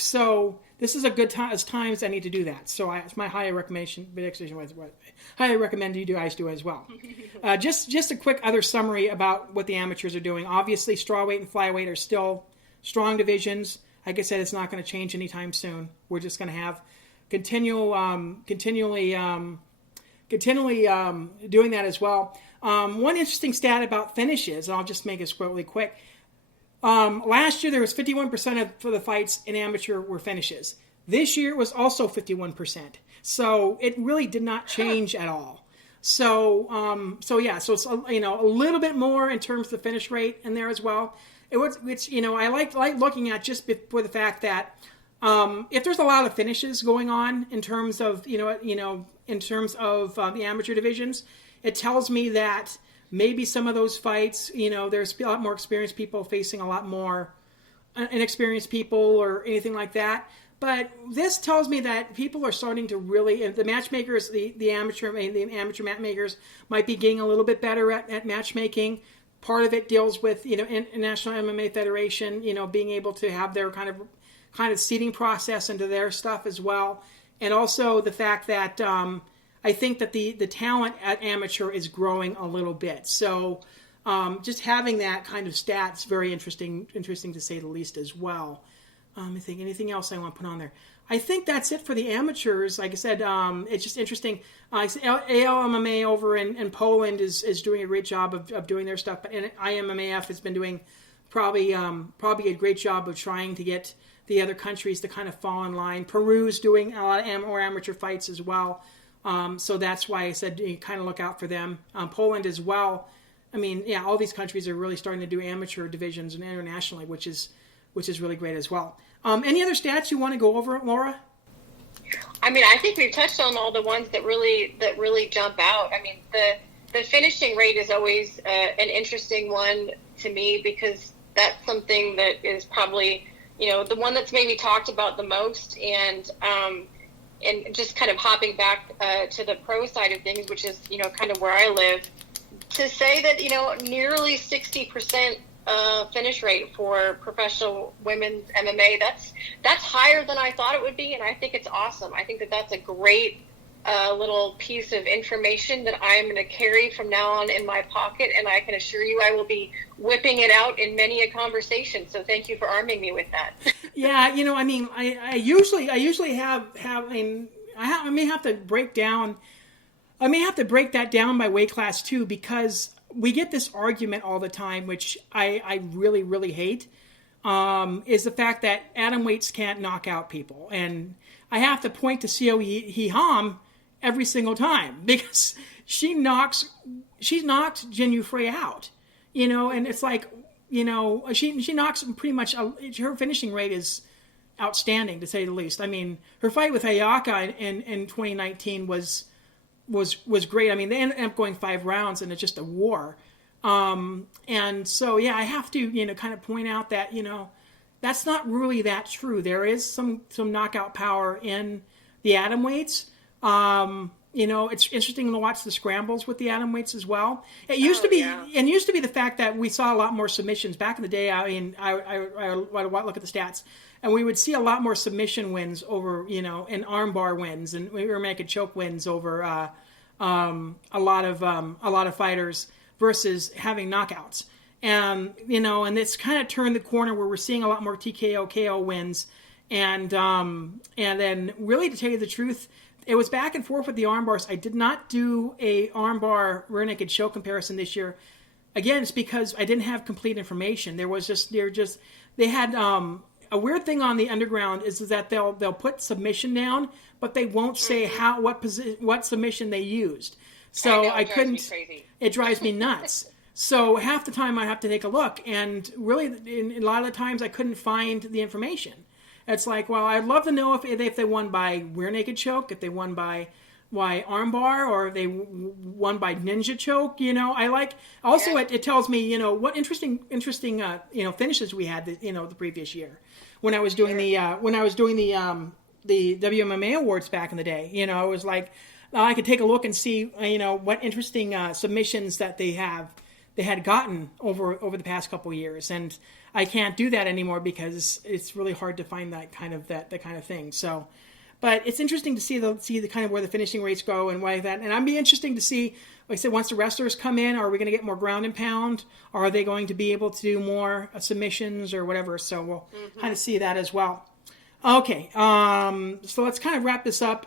So this is a good time as times I need to do that. So it's my highly recommendation. Highly recommend you guys do as well. Just a quick other summary about what the amateurs are doing. Obviously, strawweight and flyweight are still strong divisions. Like I said, it's not going to change anytime soon. We're just going to have continually doing that as well. One interesting stat about finishes, and I'll just make it really quick. Last year there was 51% for the fights in amateur were finishes. This year it was also 51%. So it really did not change at all. So it's a little bit more in terms of the finish rate in there as well. I like looking at just for the fact that if there's a lot of finishes going on in terms of the amateur divisions, it tells me that maybe some of those fights, there's a lot more experienced people facing a lot more inexperienced people or anything like that. But this tells me that people are starting to really, the matchmakers, the amateur matchmakers might be getting a little bit better at matchmaking. Part of it deals with, International MMA Federation, being able to have their kind of seeding process into their stuff as well. And also the fact that I think that the talent at amateur is growing a little bit. So just having that kind of stats very interesting to say the least as well. I think anything else I want to put on there. I think that's it for the amateurs. Like I said, it's just interesting. ALMMA over in Poland is doing a great job of doing their stuff, and IMMAF has been doing probably a great job of trying to get the other countries to kind of fall in line. Peru's doing a lot of more amateur fights as well. So that's why I said you kind of look out for them. Poland as well. I mean, yeah, all these countries are really starting to do amateur divisions and internationally, which is really great as well. Any other stats you want to go over, Laura? I mean, I think we've touched on all the ones that really jump out. I mean, the finishing rate is always an interesting one to me because that's something that is probably, the one that's maybe talked about the most. And just kind of hopping back to the pro side of things, which is, kind of where I live, to say that, nearly 60% finish rate for professional women's MMA, that's higher than I thought it would be, and I think it's awesome. I think that that's a great little piece of information that I am going to carry from now on in my pocket, and I can assure you I will be whipping it out in many a conversation. So thank you for arming me with that. Yeah, I mean, I usually have I may have to break that down by weight class too, because we get this argument all the time, which I really, really hate, is the fact that atom weights can't knock out people. And I have to point to Seo Hee-ham every single time because she knocked Jin Yu-Frey out, and it's like, she knocks pretty much, her finishing rate is outstanding to say the least. I mean, her fight with Ayaka in 2019 was great. I mean, they ended up going 5 rounds and it's just a war. And so, yeah, I have to, kind of point out that, that's not really that true. There is some knockout power in the atom weights. It's interesting to watch the scrambles with the atom weights as well. It used to be the fact that we saw a lot more submissions back in the day. I mean, I look at the stats, and we would see a lot more submission wins over, and armbar wins, and we were making choke wins over a lot of fighters versus having knockouts. And and it's kind of turned the corner where we're seeing a lot more TKO KO wins, and then really, to tell you the truth, it was back and forth with the armbars. I did not do a armbar rear naked choke comparison this year. Again, it's because I didn't have complete information. They had a weird thing on the underground is that they'll put submission down, but they won't say what submission they used. So I couldn't. It drives me nuts. So half the time I have to take a look, and really, a lot of the times I couldn't find the information. It's like, well, I'd love to know if they won by rear naked choke, if they won by armbar, or if they won by ninja choke. I like also it tells me what interesting finishes we had the previous year when I was doing the WMMA awards back in the day. It was like I could take a look and see what interesting submissions that they have they had gotten over the past couple of years, and I can't do that anymore because it's really hard to find that kind of thing. So, but it's interesting to see the kind of where the finishing rates go and why that. And I'd be interesting to see, like I said, once the wrestlers come in, are we going to get more ground and pound? Or are they going to be able to do more submissions or whatever? So we'll kind of see that as well. Okay, so let's kind of wrap this up.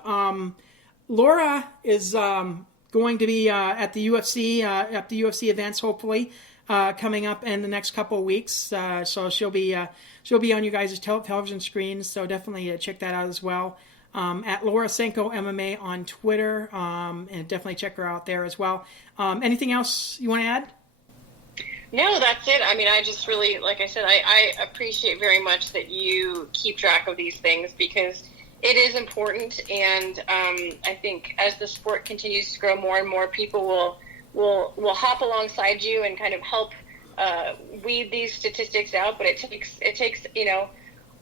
Laura is going to be at the UFC events, hopefully, coming up in the next couple of weeks. So she'll be on you guys' television screens. So definitely check that out as well. At Laura Sanko MMA on Twitter, and definitely check her out there as well. Anything else you want to add? No, that's it. I mean, I just really, like I said, I appreciate very much that you keep track of these things because it is important. And I think as the sport continues to grow, more and more people will hop alongside you and kind of help weed these statistics out. But it takes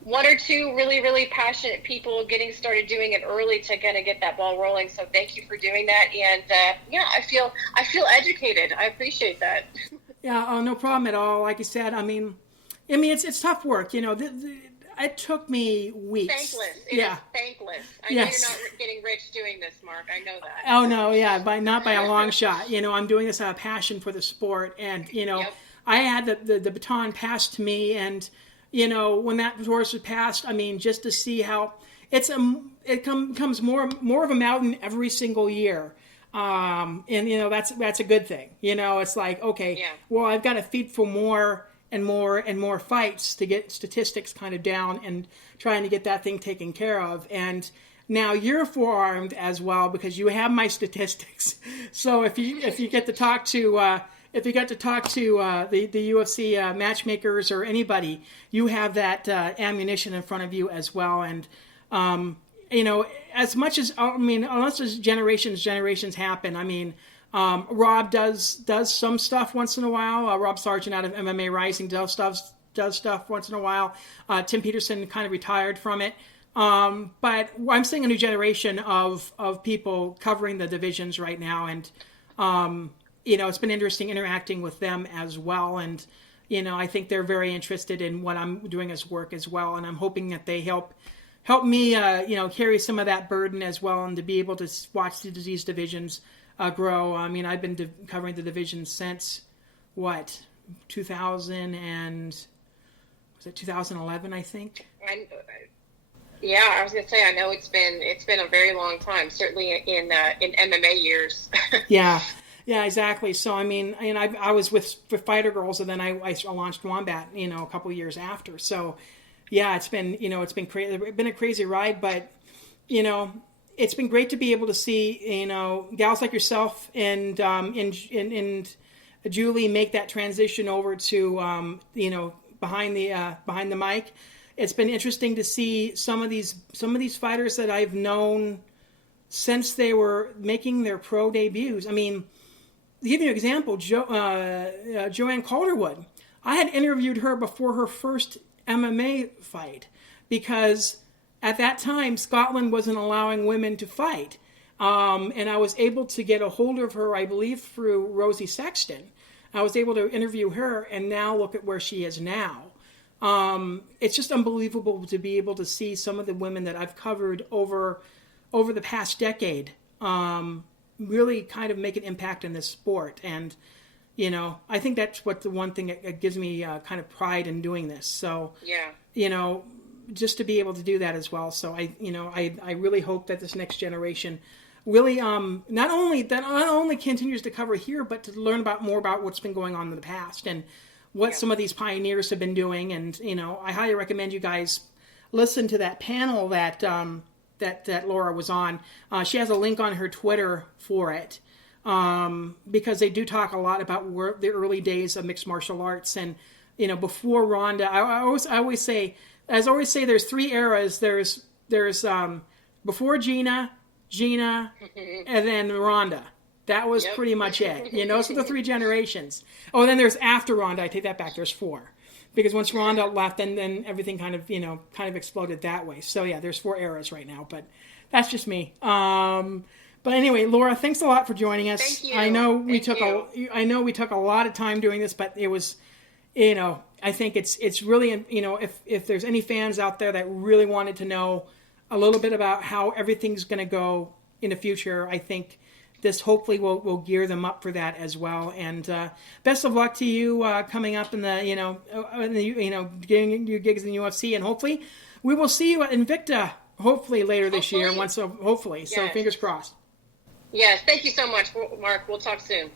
one or two really, really passionate people getting started doing it early to kind of get that ball rolling. So thank you for doing that. And I feel educated. I appreciate that. Yeah, no problem at all. Like I said, I mean, it's tough work. It took me weeks. Thankless. It is thankless. I know you're not getting rich doing this, Mark. I know that. Oh no, yeah, not by a long shot. I'm doing this out of passion for the sport, and I had the baton passed to me, and when that torch was passed, I mean, just to see how it becomes more of a mountain every single year. And that's a good thing. It's like, okay, well, I've got to feed for more and more fights to get statistics kind of down and trying to get that thing taken care of. And now you're forearmed as well because you have my statistics. So if you get to talk to the UFC matchmakers or anybody, you have that ammunition in front of you as well. And as much as unless there's generations happen. I mean, Rob does some stuff once in a while. Rob Sargent out of MMA Rising does stuff once in a while. Tim Peterson kind of retired from it. But I'm seeing a new generation of people covering the divisions right now, and it's been interesting interacting with them as well. And I think they're very interested in what I'm doing as work as well, and I'm hoping that they help me, carry some of that burden as well, and to be able to watch these divisions grow. I mean, I've been covering the division since 2011, I think. I was gonna say, I know it's been a very long time, certainly in MMA years. Yeah, exactly. So I mean, I was with Fighter Girls, and then I launched Wombat, a couple years after. So. Yeah, it's been a crazy ride, but it's been great to be able to see gals like yourself and Julie make that transition over to behind the mic. It's been interesting to see some of these fighters that I've known since they were making their pro debuts. I mean, to give you an example, Joanne Calderwood. I had interviewed her before her first MMA fight because at that time Scotland wasn't allowing women to fight, and I was able to get a hold of her, I believe through Rosie Sexton. I was able to interview her, and now look at where she is now. It's just unbelievable to be able to see some of the women that I've covered over the past decade really kind of make an impact in this sport. And I think that's what the one thing that gives me kind of pride in doing this. So, just to be able to do that as well. So I really hope that this next generation really not only continues to cover here, but to learn more about what's been going on in the past and what some of these pioneers have been doing. And I highly recommend you guys listen to that panel that Laura was on. She has a link on her Twitter for it. Because they do talk a lot about the early days of mixed martial arts, and before Ronda. I always say there's three eras. There's before Gina, and then Ronda. That was pretty much it. Those are the three generations. Oh, then there's after Ronda. I take that back. There's four, because once Ronda left, then everything kind of exploded that way. So yeah, there's four eras right now, but that's just me. But anyway, Laura, thanks a lot for joining us. Thank you. I know we Thank you. I know we took a lot of time doing this, but it was, I think it's really, if there's any fans out there that really wanted to know a little bit about how everything's going to go in the future, I think this hopefully will gear them up for that as well. And best of luck to you coming up in the, getting your gigs in the UFC, and hopefully we will see you at Invicta hopefully later this year. Hopefully. So Yes. fingers crossed. Yes. Thank you so much, Mark. We'll talk soon.